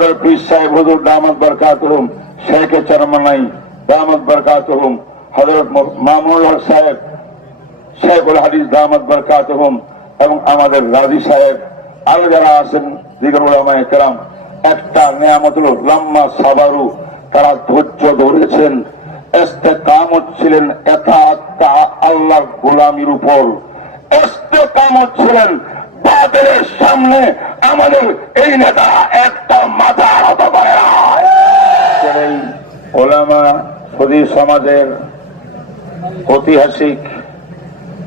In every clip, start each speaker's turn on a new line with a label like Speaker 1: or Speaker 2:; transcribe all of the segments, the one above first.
Speaker 1: হজরত পীর সাহেব হুজুর দামদ বরকাতুহুম, শেখ চরমনাই দামদ বরকাতুহুম হজরত মামুনুল হক সাহেব, শেখুল হাদিস দামদ বরকাতুহুম এবং আমাদের রাজি সাহেব, আরও যারা আছেন, দিগর উলামায়ে কেরাম, একটা নিয়ামত হলো লাম্মা সাবারু, তারা ধৈর্য ধরেছেন, ইস্তেকামত ছিলেন এতা আল্লাহর গোলামির উপর। ইস্তেকামত ছিলেন বাতিলের সামনে আমাদের এই নেতা একটা মাথা নত করে। ওলামা সদী সমাজের ঐতিহাসিক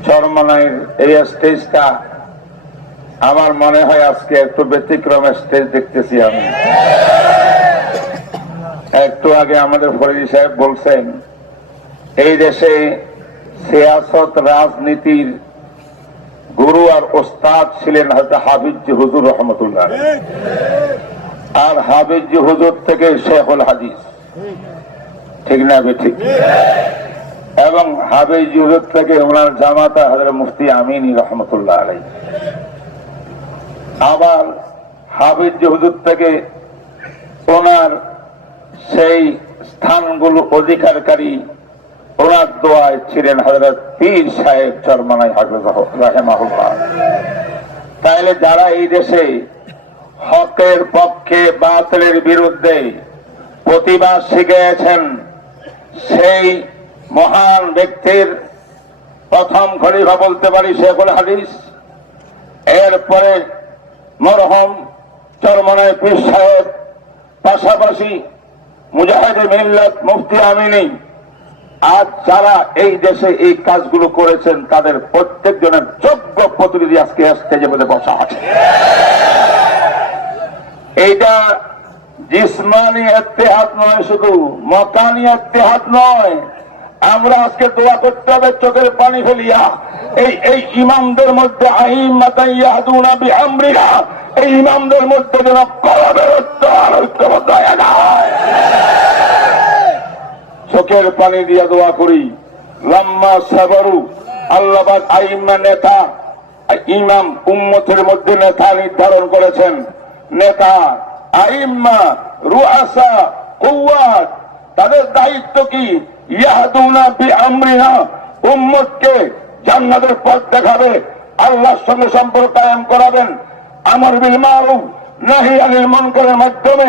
Speaker 1: চরমনাইয়ের এই স্টেজটা আমার মনে হয় আজকে একটু ব্যতিক্রম স্টেজ দেখতেছি আমি। একটু আগে আমাদের ফরিদি সাহেব বলছেন, এই দেশে সিয়াসত রাজনীতির গুরু আর ওস্তাদ ছিলেন হয়তো হাবিজ হুজুর রহমতুল্লাহ আর হাবিজ হুজুর থেকে শেখুল হাদিস। ঠিক না ঠিক? এবং হাবিজ হুজুর থেকে ওনার জামাতা হাজর মুফতি আমিনী রহমতুল্লাহ আলাই আবার হাবিজ হুজুর থেকে ওনার সেই স্থানগুলো অধিকারকারী ওনার দোয়ায় ছিলেন হজরত পীর সাহেব চরমানাই রাহেমাহুল্লাহ। তাহলে যারা এই দেশে হকের পক্ষে বাতিলের বিরুদ্ধে প্রতিবাদ শিখেছেন সেই মহান ব্যক্তির প্রথম খলিফা বলতে পারি শেখুল হাদিস। এরপরে মরহম চরমনায় পীর সাহেব, পাশাপাশি মুজাহিদ মিল্লাত মুফতি আমিনী আজ যারা এই দেশে এই কাজগুলো করেছেন, তাদের প্রত্যেক জনের যোগ্য প্রতিনিধি আজকে স্টেজে মধ্যে বসা আছে। এইটা জিসমানি এত্তেহাত নয় শুধু, মকানি এত্তেহাত নয়। আমরা আজকে দোয়া করতে হবে, চোখের পানি ফেলিয়া। এই এই ইমামদের মধ্যে এই ইমামদের মধ্যে যেন উত্তর ঐক্যবদ্ধ হয়ে যায়। চোখের পানি দিয়া দোয়া করি। লাম্মা সাবারু, আল্লাহবাদ আইম্মা নেতা, ইমাম উম্মতের মধ্যে নেতা নির্ধারণ করেছেন। নেতা আইম্মা রুআসা কুওয়াত তাদের দায়িত্ব কি? ইয়াহাদুনা বি আমরিনা উম্মতকে জান্নাতের পথ দেখাবে, আল্লাহর সঙ্গে সম্পর্ক কায়েম করাবেন। আমর বিল মারুফ, নাহি আনিল মুনকারের মাধ্যমে,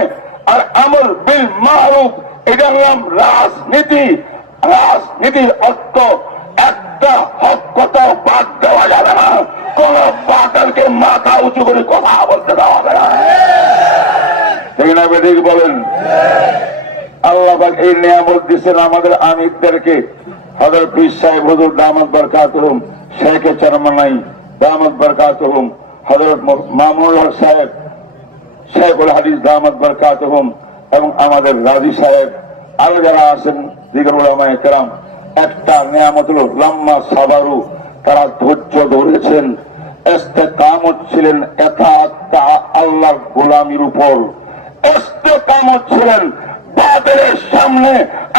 Speaker 1: আর আমর বিল মারুফ এটার নাম রাজনীতি। রাজনীতির অর্থ একটা হক কথাও বাদ দেওয়া যাবে না। কোন বাতালকে মাথা উঁচু করে কথা বলতে দেওয়া যাবে না। ঠিক না আল্লাহ আমাদের আমিরদেরকে। হজরত পীর সাহেব হুজুর দামদ বরকাতুহুম শেখে চরমনাই দামদ বরকাতুহুম হজরত মামুনুল হক সাহেব, শেখুল হাদিস দামদ বরকাতুহুম এবং আমাদের রাজি সাহেব, আরও যারা আছেন কেরাম, একটা নিয়ামত লাম্মা সাবারু, তারা ধৈর্য ধরেছেন ইস্তেকামত ছিলেন এতা আল্লাহর গোলামির উপর ইস্তেকামত ছিলেন বাতিলের সামনে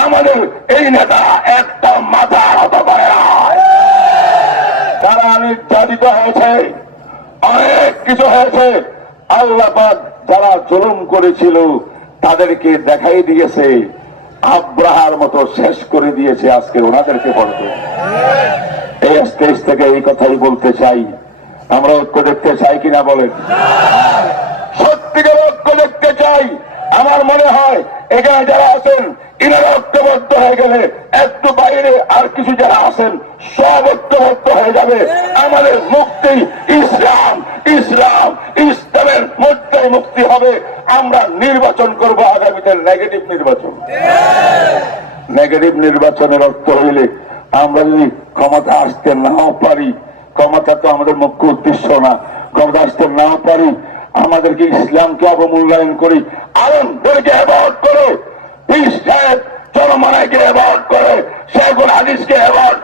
Speaker 1: আমাদের এই নেতা একটা মাথা নত করে না। তারা নির্যাতিত হয়েছে, অনেক কিছু হয়েছে, আল্লাহ পাক যারা জুলুম করেছিল তাদেরকে দেখাই দিয়েছে, আব্রাহার মতো শেষ করে দিয়েছে আজকে ওনাদেরকে বলতে। এই স্টেজ থেকে এই কথাই বলতে চাই। আমরা ঐক্য দেখতে চাই কিনা বলেন? সত্যিকার ঐক্য দেখতে চাই। আমার মনে হয়, এখানে যারা আছেন ইনারা ঐক্যবদ্ধ হয়ে গেলে একটু বাইরে আর কিছু যারা আছেন, সব ঐক্যবদ্ধ হয়ে যাবে। আমাদের মুক্তি ইসলাম ইসলাম। নেগেটিভ নির্বাচন। নেগেটিভ নির্বাচনের অর্থ হইলে আমরা যদি ক্ষমতা আসতে নাও পারি, ক্ষমতা তো আমাদের মুখ্য উদ্দেশ্য না। ক্ষমতা আসতে নাও পারি, আমাদেরকে ইসলামকে অবমূল্যায়ন করি আলমদেরকে অ্যাভয়েড করে, পীর সাহেব চরমানাইকে অ্যাভয়েড করে, শেখুল হাদিসকে অ্যাভয়েড